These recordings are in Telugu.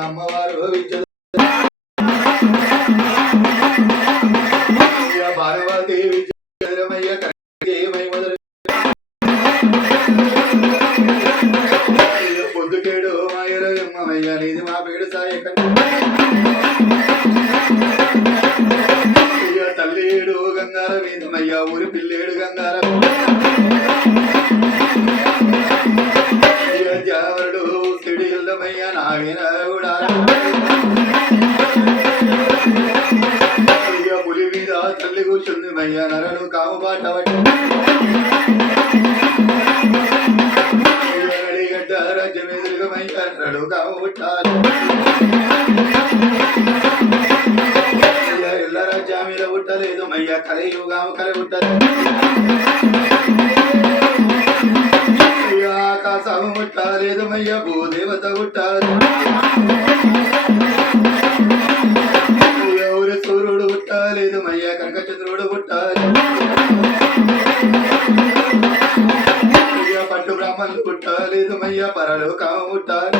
అమ్మవారు భాగవతి విజయమయ్య పొద్దుకేడు మాయరమ్మయ్య నీది మా పేడు సాయ తల్లిడు గంగార వీధమయ్య ఊరి పిల్లేడు గంగార జావరుడు సిడిల్లమయ్య నాగేనవుడా పులి మీద తల్లి కూర్చుంది మయ్య నరడు కాము బాట గడ్డ రాజ్యం ఎదురుగమయ్య నరడు కాము పుట్టాలి ఎల్ల రాజ్యం మీద పుట్టలేదు మయ్య కలయుగాము కల పుట్టలేదు ఆకాశము పుట్టలేదు మయ్య భూదేవత పుట్టాలి ఎవరు సూర్యుడు పుట్టలేదు మయ్య కనకచంద్రుడు పుట్టాలి పట్టు బ్రాహ్మణులు పుట్టలేదు మయ్య పరలోకము పుట్టాలి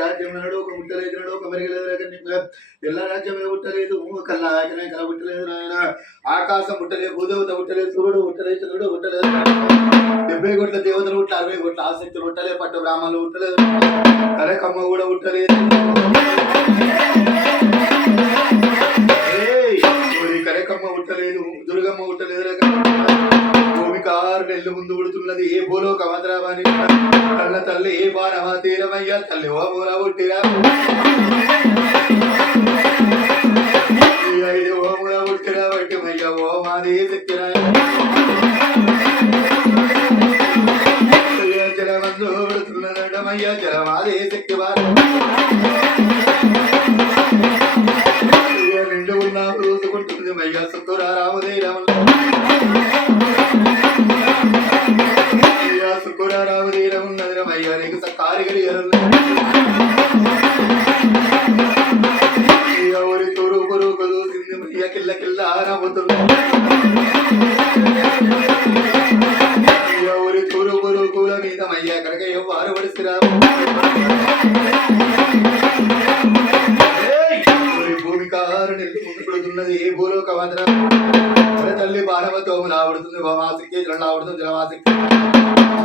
రాజ్యం నాడు ఒక ముట్టలేదు ఒక మెరగలేదు ఎల్ల రాజ్యం పుట్టలేదు కల్లా కల పుట్టలేదు నాయన ఆకాశం పుట్టలేదు భూదేవత పుట్టలేదు సూర్యుడు పుట్టలేదు చంద్రుడు పుట్టలేదు 70 కోట్ల దేవతలు పుట్ట 60 కోట్ల ఆసక్తులు పుట్టలేదు పట్టు బ్రాహ్మణులు పుట్టలేదు కనకమ్మ కూడా పుట్టలేదు కనకమ్మ పుట్టలేదు దుర్గమ్మ పుట్టలేదు భూమికి 6 నెలలు ముందు పుడుతున్నది ఏ భూలోక మంత్రాబాని కన్న తల్లి ఏ బాణమా తీరమయ్య తల్లి ఓ మూల పుట్టిరా 5 ఓ మూల పుట్టిరా బట్టి మయ్య ఓ మాది శక్తిరా జలమందు పుడుతున్నదమయ్య జలమాదే శక్తి నిండు ఉన్న రోజుకుంటుంది మయ్య సుక్కురా రాముదేరమ సుక్కురా రాముదేరం ఉన్నది మయ్య నీకు సక్కారిగడి ఎవరి తూరు పురుగు చూసింది మయ్య కిల్ల కిల్ల నవ్వుతుంది ఎవరి తూరు పురుగుల మీద మయ్య కనుక ఎవ్వారు పడిసిరా భూమికి 6 నెలలు ముందు పుడుతున్నది ఏ భూలోక మంత్రం తల్లి బాణవతోము రాబడుతుంది మాసిక్కి రాబడుతుంది జలమాసిక్కి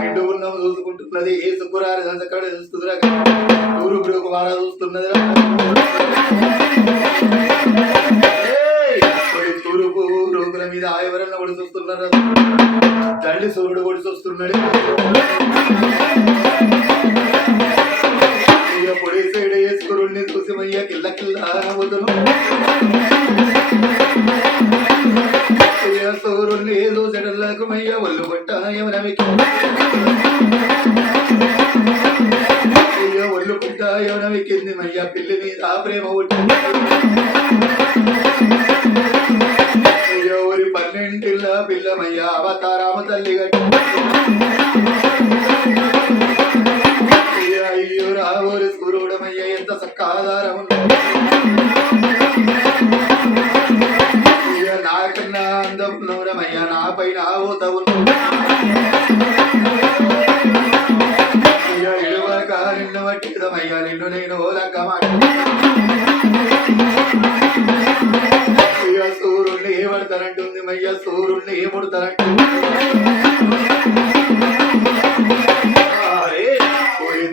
నిండు ఉన్నము చూసుకుంటున్నది ఏ సుక్కురారి సంచక్కడ చూస్తుందిరా తూరు పురుగు వార చూస్తున్నది తూరు పురుగుల మీద ఆయవరన్న కూడా చూస్తున్నారు తల్లి సూర్యుడు కూడా చూస్తున్నాడు పొడి సైడ్ సూర్యుడిని చూసి మయ్య కిల్ల కిల్ల నవ్వుతున్నా సూర్యుడిని చూసేటలకు మయ్య ఒళ్ళు పట్ట ఎవరమికి ఒళ్ళు పుట్ట ఎవరమికింది మయ్య పిల్లి మీద ప్రేమ పుట్టింది ఎవరి 12 పిల్ల మయ్య అవతారామ తల్లి గట్టి అయ్యో రావోరి సూర్యుడమయ్య ఎంత సక్కాధారం నాకన్నా అందం నూరమయ్య నా పైన పోతావు ఇడువక నిన్ను పట్టిదమయ్య నిన్ను నేను లగ్గమాట సూర్యుడిని ఏ పడతానంటుంది మయ్య సూర్యుడిని ఏ ముడతానంటుంది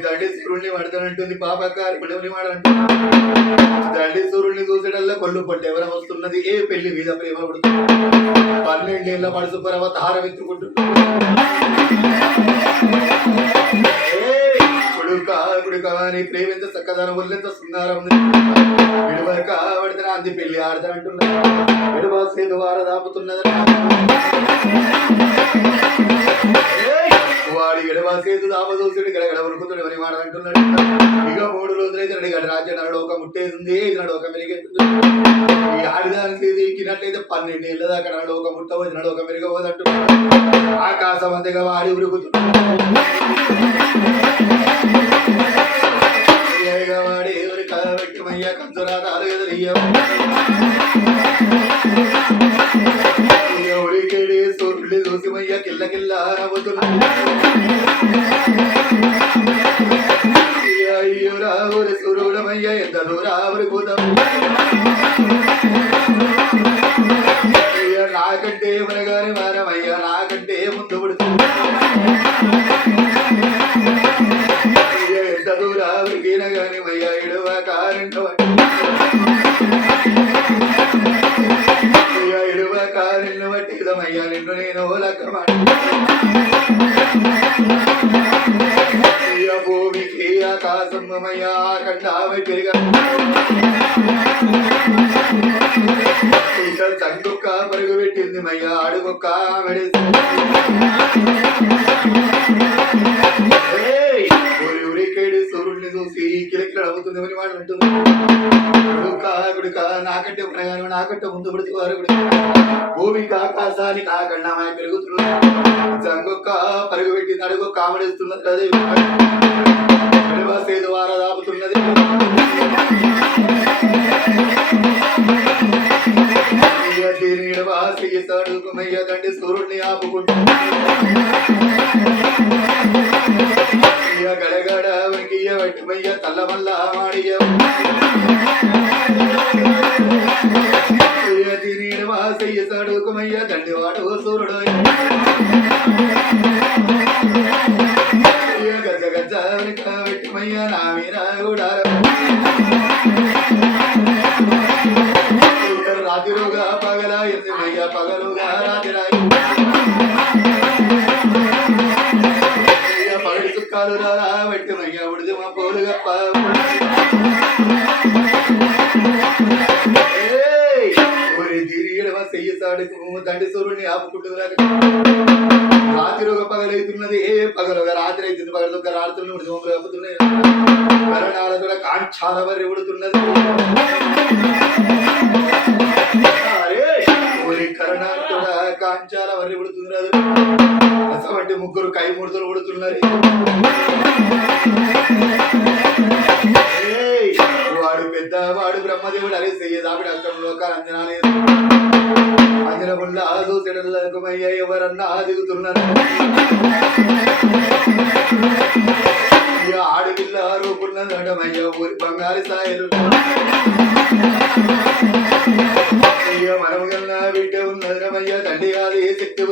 దండి సూర్యుడిని పడతానంటుంది పాపకారి పిడవని వాడంటుంది దండి సూర్యుడిని చూసేటల్లా కొల్లు పట్టు ఎవరం వస్తున్నది ఏ పెళ్లి మీద ప్రేమ పడుతుంది 12 ఏళ్ల మనసు పర్వత హారం ఎత్తుకుంటుంది కుడుకాని ప్రేమింత చక్కదనం వల్లంత శృంగారం విడువక పడితే అంది పెళ్లి ఆడతానంటున్నది విడువ సేదు వార దాపుతున్నది వాడి ఎడవ సేతు దాపదోసుడు గడగడ ఉరుకుతుడు అని వాడంటున్నాడు ఇక 3 రోజులైతే రాజ్యం నడు ఒక ముట్టేసింది నడు ఒక మెరిగేస్తుంది ఈ ఆడిదానికి ఎక్కినట్లయితే 12 ఏళ్ళ దాకా నడు ఒక ముట్ట పోయి నడు ఒక మెరుగబోదంటున్నాడు ఆకాశం అంతగా వాడి ఉరుకుతున్నాడు కంచురాదాలు ఎదురయ్యడికేడి సూర్యుడి చూసిమయ్య కిల్ల కిల్ల నవ్వుతున్నా అయ్యో రావురి సూర్యుడమయ్య ఎందరూ రావురి భూతం నాకంటే మనగాని వారమయ్యా నాకంటే ముందు పుడుతుంది ఎంత దూరావరికైనా గాని మయ్యా ఇడువ కారెంటయ్యా ఇడువ కారెన్ను పట్టిదమయ్యా నిన్ను నేను లక్కమయ్యా భూమికి ఆకాశమయ్యా కండామై పెరిగా తండుక్క పరుగు పెట్టింది మయ్యా అడుగుక్క మెడేసి ఉరికేడి సూర్యుడిని చూసి కిలకిల అవుతుంది అని వాడు అంటుంది గుడుక నాకంటే ఉన్నగాను నాకంటే ముందు పుడుతువారు భూమికి ఆకాశానికి ఆకండమాయ పెరుగుతున్నారు జంగుక్క పరుగు పెట్టింది అడుగు కామెడేస్తున్నది అదే సేదు వార దాపుతున్నది వాసిస్తాడుమయ్య తండ్రి సూర్యుడిని ఆపుకుంటా గడగడ ఉనికియ వట్టిమయ్య తల్ల మల్ల మాడియ తిరిగి వాసయ్యసాడుకుమయ్య తండ్రి వాడు సూర్యుడు గజ గజ వట్టిమయ్య నా మీద కూడా రాతిరుగా పగలా ఎందుమయ్యా పగలుగా రాతిరాయి పగడి చుక్కాలు రా వెట్టుమయ్యా ఉడిదిమ పోలుగప్ప తిరిగిడమ చెయ్యసాడుకు తండ్రి సూర్యుడిని ఆపుకుంటున్నా రాతిరుగా పగలైతున్నది పగలుగా రాత్రి అవుతుంది పగలొక్క రాడుతున్న ఉడిదిమలు ఆపుతున్నాయి కరణాల కాంచాల వరి ఉడుతున్నది కరణాల కాంచాల వరి ఉడుతున్నారు అసలు ముగ్గురు కై ముడతలు ఉడుతున్నారు వాడు పెద్ద వాడు బ్రహ్మదేవుడు అరే చెయ్యదావిడ అష్టంలో అంజనాలే అంజనముల్లా చూసేటల్లకుమయ్య ఎవరన్నా దిగుతున్నారు ఆడపిల్ల రూపున్నదటమయ్య ఊరి బంగారు సాయలు మనము కన్నా బిడ్డ ఉన్నదనమయ్య తండ్రి కాదు ఏ శక్తి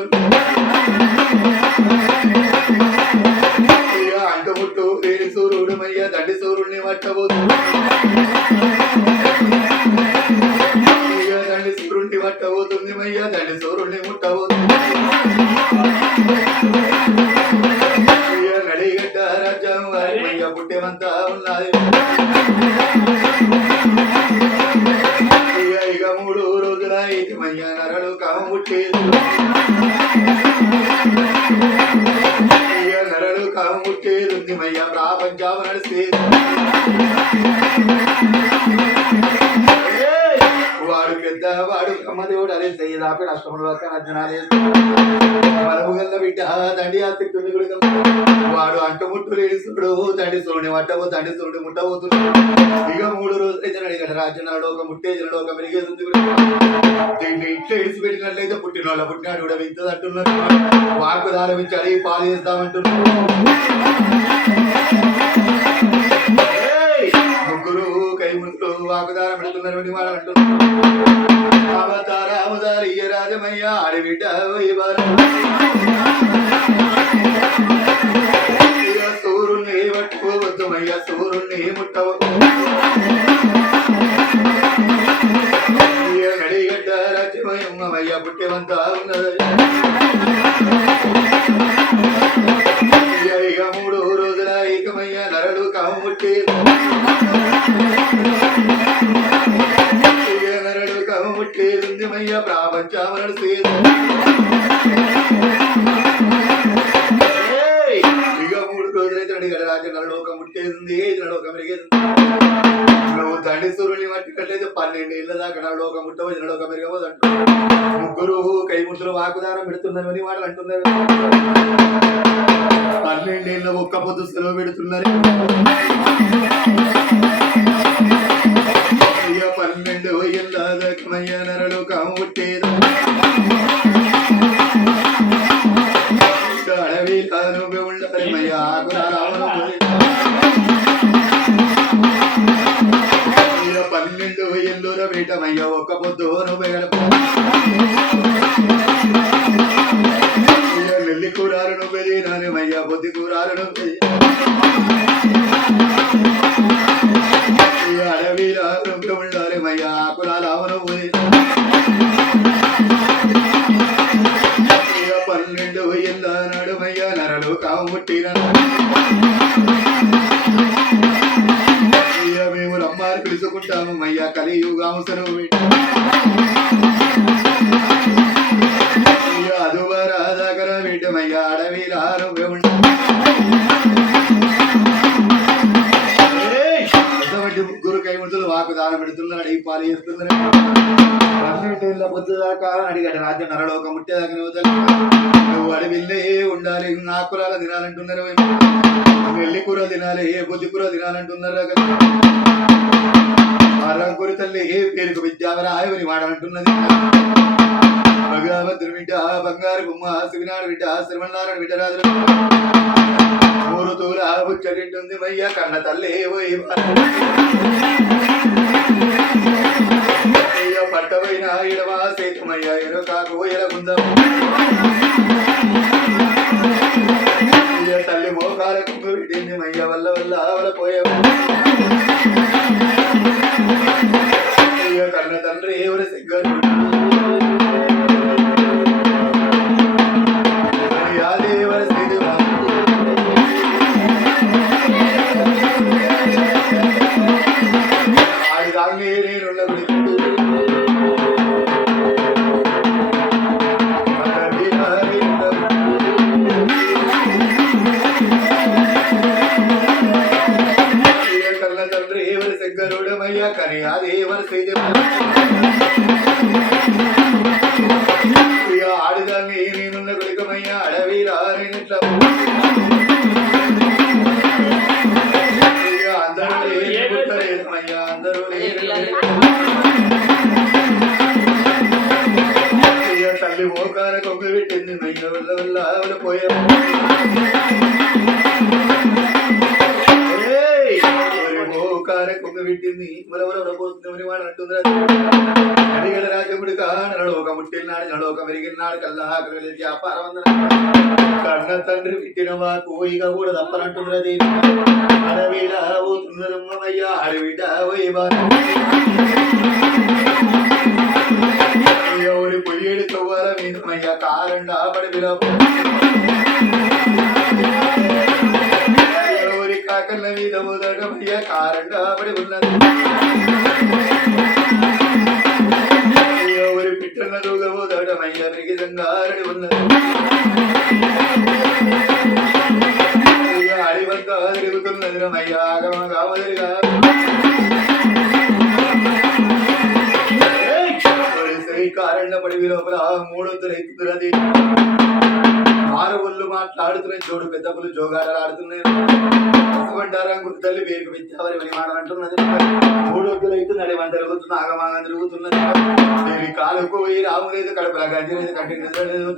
అంటుముట్టు లేని సూర్యుడమయ్య తండ్రి సూర్యుడిని పట్టబోతుంది తండ్రి సూర్యుడిని పట్టబోతుంది మయ్య తండ్రి సూర్యుడిని ముట్టబోతుంది నడిగడ్డ రాజ్యం వారి మయ్య పుట్టేమంతా ఉన్నది ఇక 3 రోజుల ఇది మయ్య నరడు కాము పుట్టేది నరడు కాము పుట్టేది ఉంది మయ్య ప్రాపంచాము నడిచేది వాడు పెద్ద వాడు బ్రహ్మదేవుడు అరే చెయ్యదాపి అష్టములు అర్జనాలే మనము గల్ల బిడ్డ తండ్రి ఆసక్తుంది కూడా వాడు అంటుముట్టు లేడుస్తుడు తండ్రి సూర్యుని పట్టబో తండ్రి సూర్యుడు ముట్టబోతున్నాడు ఇక 3 రోజులు అయితే అడిగాడు రాజ్యనాడు ఒక ముట్టేజనాడు ఒక మెరిగేది కూడా దీన్ని ఇంట్లో ఇడిచిపెట్టినట్లయితే పుట్టిన వాళ్ళ పుట్టినాడు కూడా వింతది అంటున్నారు వాకు దారమించి అడిగి పాలు చేస్తామంటున్నారు ముగ్గురు కై ముందు వాకుదారం పెడుతున్నారు అని వాళ్ళు అంటున్నారు అవతారాముదారి రాజమయ్య ఆడిబిడ్డ సూర్యుని పట్టుకోవద్దుమయ్య సూర్యుని ముట్టవద్దు నడిగడ్డ రాజ్యమయ్య పుట్టేమంతా ఉన్నది ఇక 3 రోజుల ఏకమయ్య నరడు కాము ముట్టి నరడు కాము ముట్టేది మయ్య ప్రాపంచాము నడిచేది ఇక 3 రోజులైతే అడిగాడు రాజు నరడోక ముట్టేది నడోక మెరిగేది నువ్వు తండ్రి సూర్యుని పట్టినట్లయితే 12 ఏళ్ళ దాకా నడోక ముట్టవచ్చు నడోక మెరిగబోదు అంటున్నారు ముగ్గురు కై ముద్దులు వాకుదారం పెడుతున్నారు అని వాళ్ళు అంటున్నారు 12 ఏళ్ళ ఒక్క పొద్దు సెలవు పెడుతున్నారు మయ్య ఒక్క పొద్దు నువ్వు నెల్లి కూరాలు నువ్వే తినాలి మయ్య బొద్ది కూరాలు నువ్వే అడవిలా నువ్వు ఉండాలి మయ్య ఆకులాలు నువ్వు 12 ఏళ్ళ నడుమయ్య నరలు కాముట్టిన మేము రమ్మారు పిలుచుకుంటాము మయ్య కలియుగాంసను అదువరాదగర వీటమయ్య అడవిలా నువ్వే ఉంటా ముగ్గురు కైముతులు వాకు దానం పెడుతున్నారు ఈ పాలు చేస్తున్నారు 12 ఏళ్ళ పొద్దు దాకా అడిగాడు రాజ్యం నరలోక ముట్టేదాకా నువ్వు అడవిల్లే ఉండాలి నా కూరల తినాలంటున్నారు నెల్లి కూర తినాలి ఏ బుద్ధి కూర తినాలంటున్నారు అరంకూరి తల్లి ఏ పేరుకు విద్యావరాయని వాడాలంటున్నది భగవద్రు బిడ్డ బంగారు బొమ్మ శివనాడు బిడ్డ శ్రీమన్నారాయణ బిడ్డ రాజు 3 తూల బుచ్చటింటుంది మయ్య కన్న తల్లి పట్టబోయిన ఇడవా సేతుమయ్య ఎరుకాకు ఎలగుందం తల్లి మోకాలకు పెట్టింది మయ్య వల్ల వల్ల అవల పోయే కన్న తండ్రి ఎవరి సిగ్గరు కని అది ఆడుదాన్ని నేనున్న గుడికమయ్యా అడవిలా నేనిట్లా అందరూ లేదమయ్యా అందరూ తల్లి మోకార కొమ్మి పెట్టింది మయ్య వల్ల వల్ల పోయా కొమ్మి పెట్టింది పోతుందని వాడు అంటుంది అడిగడ రాజముడిగా నడోక ముట్టినాడు నడోక మెరిగినాడు కల్లా వ్యాపారం కన్న తండ్రి పెట్టిన వాకు ఇక కూడా తప్పనంటున్నది అడవిడా పోతున్నదమ్మయ్యా అడవిడా ఎవరి పొయ్యేడు తవ్వాల మీదమయ్యా కారండా పడివిలో కాకల మీద మొదటమయ్య కారంగా పడి ఉన్నది ఎవరి పిట్టన్న దూగ మొదటమయ్య మృగిదంగారడి ఉన్నది అడివంత తిరుగుతున్నది రమయ్య ఆగమగా మొదలుగా కారండ పడి లోపల 3 వంతులు ఎక్కుతున్నది 6 ఒళ్ళు మాట్లాడుతున్నాయి జోడు పెద్ద పులు జోగారాలు ఆడుతున్నాయి తల్లి పేరుకు విద్యావరి మాట అంటున్నది 3 వంతులు అవుతుంది వంట తిరుగుతుంది ఆగమాగం తిరుగుతున్నది దేవి కాలుకు పోయి రాము లేదు కడపల గంజి లేదు కంటి నిద్రలేదు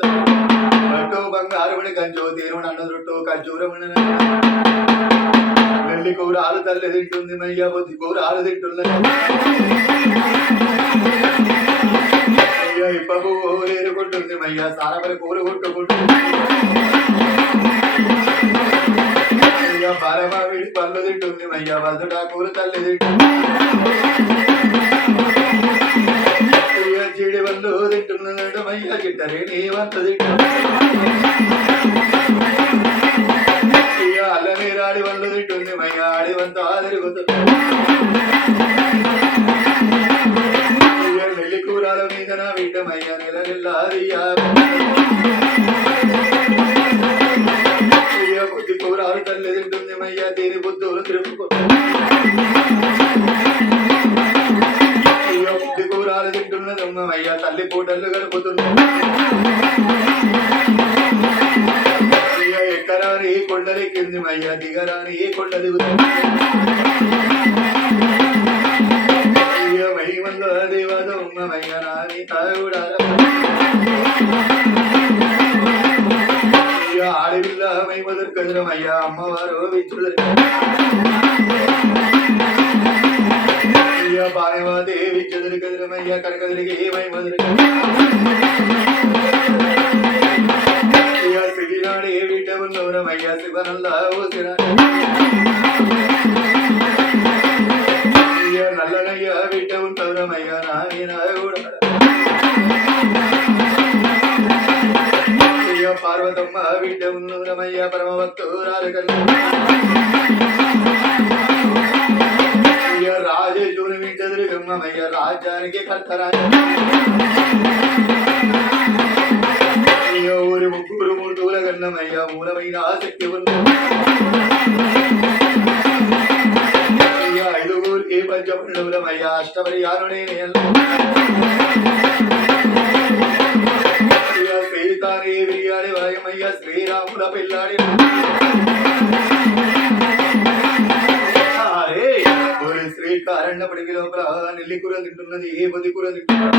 రొట్టో బంగారుమణి గంజో తీరుమని అన్న రొట్టో ఖర్జూరమణి నెల్లి కూరాలు తల్లి తింటుంది మయ్య బొద్ది కూరాలు తింటున్నది ఇప్పకు ఏరుకుంటుంది మయ్య సారపరి కూర కొట్టుకుంటుంది బారమా వీడి పళ్ళు తింటుంది మయ్య వల్దుడా కూర తల్లి తింటుంది చెడి వల్లు తింటున్నదంట మయ్య చిట్టరే నీ వంత తింటుంది అల్ల నీరాడి వల్లు తింటుంది మయ్య ఆడి వంత తిరుగుతుంది నెల్లి కూరాల మీద నా వీటమయ్య నెల నెల్లాదియా బుద్ధి కూరాలు తల్లి తింటుంది మయ్య దేని బుద్ధులు తిరుగు బుద్ధి కూరాలు తింటున్నదమ్మ మయ్య తల్లి పూటలు గడుపుతుంది ఎక్కరాని కొండలెక్కింది మయ్య దిగరాని కొండ దిగుతుంది మహిమల్ల దేవదమ్మ మయ్య నాని తాగుడా ఆడవిల్ల మహిమ దొరకదురమయ్య అమ్మవారు విచ్చుడు పార్వతమ్మ బిడ్డ ఉన్నమయ్య పరమభక్తురాలు కన్నా రాజేశ్వరుని బిడ్డ దుర్గమ్మయ్య రాజ్యానికి కర్తరాజ ఊరి ముగ్గురు మూర్తుల కన్నమయ్య మూలమైన ఆసక్తి ఉంది ఐదుగురికి పంచపండులమయ్య అష్టపరియారునే సీతానే విరియాడి వాయమయ్య శ్రీరాముల పిల్లాడి శ్రీకారణపడి లోపల నెల్లి కూర తింటున్నది ఏ బొది కూర తింటున్నది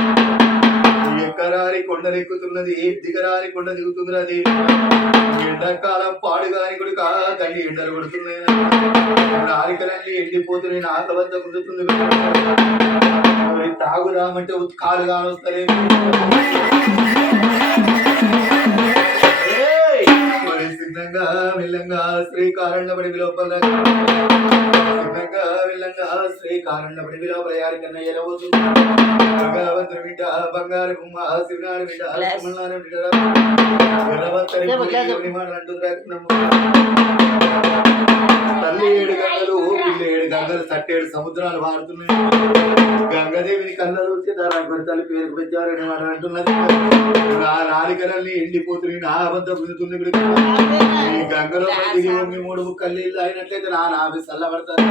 ఎక్కరారి కొండలెక్కుతున్నది దిగరారి కొండ దిగుతున్నది ఎండాకాలం పాడుగాని కొడుక తల్లి ఎండలు కొడుతున్నాయి నారికలన్నీ ఎండిపోతున్నాయి నాక వద్ద కుదురుతుంది తాగుదామంటే ఉత్కాలు కానొస్తలే సిద్ధంగా మెల్లంగా శ్రీకారణపడి లోపల శ్రీకారణపడి లోపల యారికన్నా ఎరవద్దు భగవంతుని బిడ్డ బంగారు బొమ్మ శివనాడు బిడ్డ లక్ష్మణారాయణ బిడ్డ తల్లి 7 గంగలు పిల్ల 7 గంగలు 7 సముద్రాలు వారుతున్నాయి గంగాదేవిని కళ్ళలు వచ్చి తల్లి పేరుకు పెట్టారని మాట అంటున్నది నా నాలికలన్నీ ఎండిపోతున్నాయి నా వద్ద గుంజుతుంది ఈ గంగలో దిగి 3 బుక్కలు నీళ్ళు అయినట్లయితే నా నాభి చల్లబడతారు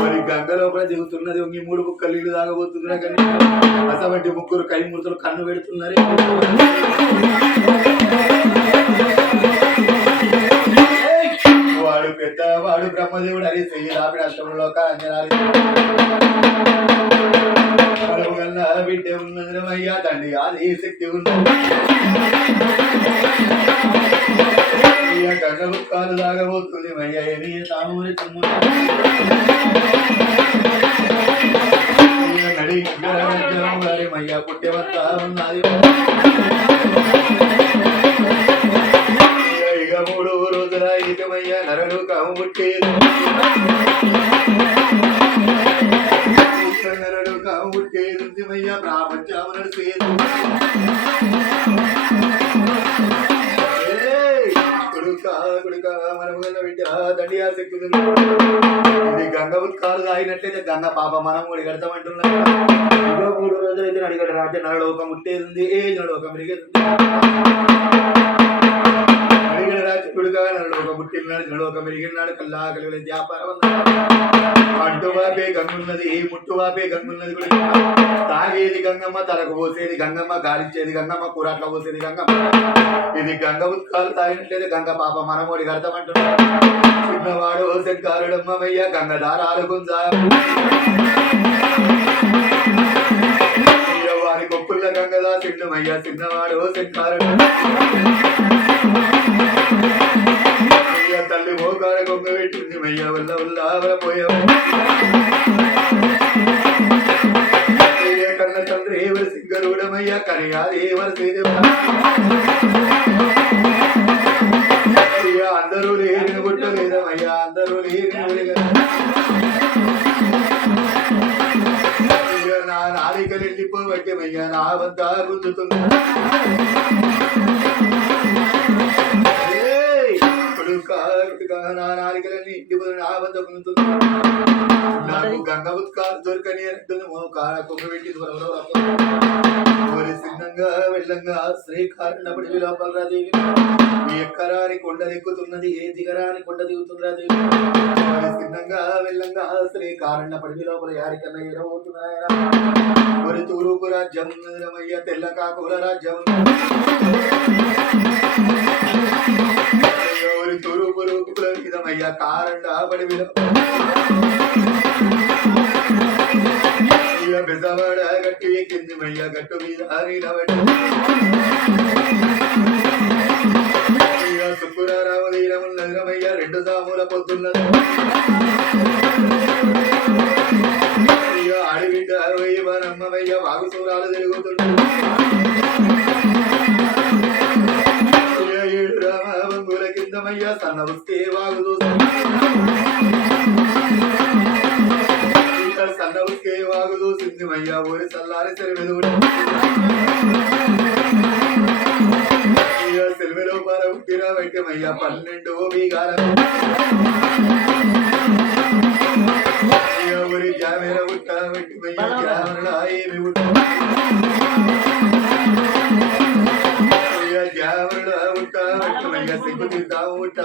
మరి గంగ లోపల దిగుతున్నది 3 బుక్కలు నీళ్లు తాగబోతుందిరా కానీ అసమంటి ముగ్గురు కైమూర్తులు కన్ను పెడుతున్నారు వాడు పెద్దవాడు బ్రహ్మదేవుడు అని శ్రీరాముడి అష్టంలో కాంజనాలు బిడ్డ ఉన్నదిరమయ్యా తండ్రి అది శక్తి ఉన్నది గంగలు కాలు తాగబోతుంది మయ్యా ఏమి తామూరి నడి మయ్యా పుట్టేవంత ఉన్నది ఇక 3 రోజుల ఇకమయ్యా నరడు కాము పుట్టేది నరడు కాము పుట్టేది మయ్యా ప్రాపంచాము నడిచేది ఇది గంగ ఉత్కాలు తాగినట్లయితే గంగ పాప మనం కూడా కడతామంటున్నాం 3 రోజులు అయితే అడిగాడు రాజు నరలోకం ముట్టేది నరలోకం రాజుడుగా నరలోకం ముట్టినాడు నరలోకం మెరిగినాడు కల్లా కలిగిన వ్యాపారం అంటువాపే గంగున్నది ముట్టువాపే గంగున్నది కూడా తాగేది గంగమ్మ తలకు పోసేది గంగమ్మ గాలిచ్చేది గంగమ్మ కూరాట్ల పోసేది గంగమ్మ ఇది గంగ ఉత్కాలు తాగినట్లయితే గంగ పాప మనమోడి కడతామంటున్నాడు చిన్నవాడు శంకారుడమ్మయ్య గంగ దారాలు గుంజా వారి కొప్పుల గంగదా చిన్నమయ్య చిన్నవాడు శంకారుడు తల్లి మోకాల గొంగ పెట్టింది మయ్య వల్ల ఉల్లావర పోయావు కన్న తండ్రి ఎవరి సింగరుడమయ్య కరియాది ఎవరి సేదే అందరూ లేని గుట్టలేదమయ్యా అందరూ లేని నా నాలికలు వెళ్ళిపోబట్టమయ్యా నా వద్ద గుంజుతుంది నా నాలికలన్నీ ఇంటిపోయి నా వద్ద గుంజుతుంది నాకు గంగ ఉత్కాలు దొరకని అంటుంది కాడ కొమ్మ పెట్టి దూరంలో సిద్ధంగా వెళ్ళంగా శ్రీకారణపడి విలోపలరాదేవి ఎక్కరాని కొండ దిక్కుతున్నది ఏ దిగరాని కొండ దిగుతుంది రాదేవి సిద్ధంగా వెళ్ళంగా శ్రీకారణపడి విలోపల యారికన్నా ఎరవుతున్నాయన మరి తూరుపు రాజ్యం రమయ్య తెల్ల కాకుల రాజ్యం ఎవరి తూరుపు రూపుల విధమయ్య కారండ పడి బెజవాడ గట్టి కింది మయ్య గట్టు మీద సుక్కురారామదీరమున్నది రమయ్య 2 సాముల పొద్దున్నది అడవిట వనమ్మయ్య వాగు సూరాలు తిరుగుతున్నాయి 7 రామ బంగుల కిందమయ్య సన్న ఉస్తే వాగు సన్న ఉస్తే వాగు చూసింది మయ్య ఊరి చల్లారి సెలవులు సెలవులో పుట్టిన వైద్యమయ్య 12 వీగాల ఊరి జామేర పుట్ట వైద్యమయ్య జామరల ఏమి పుట్ట జామరల పుట్ట వైద్యమయ్య సిగ్గు తీర్థ పుట్ట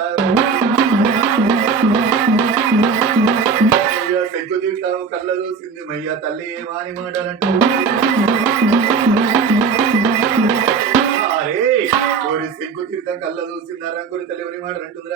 సిగ్గు తీర్థం కళ్ళ చూసింది మయ్య తల్లి ఏమాని మాటలంటూ అరే సిగ్గు తీర్థం కళ్ళ చూసింది రంగుని తల్లి ఎవరి మాటలంటుందిరా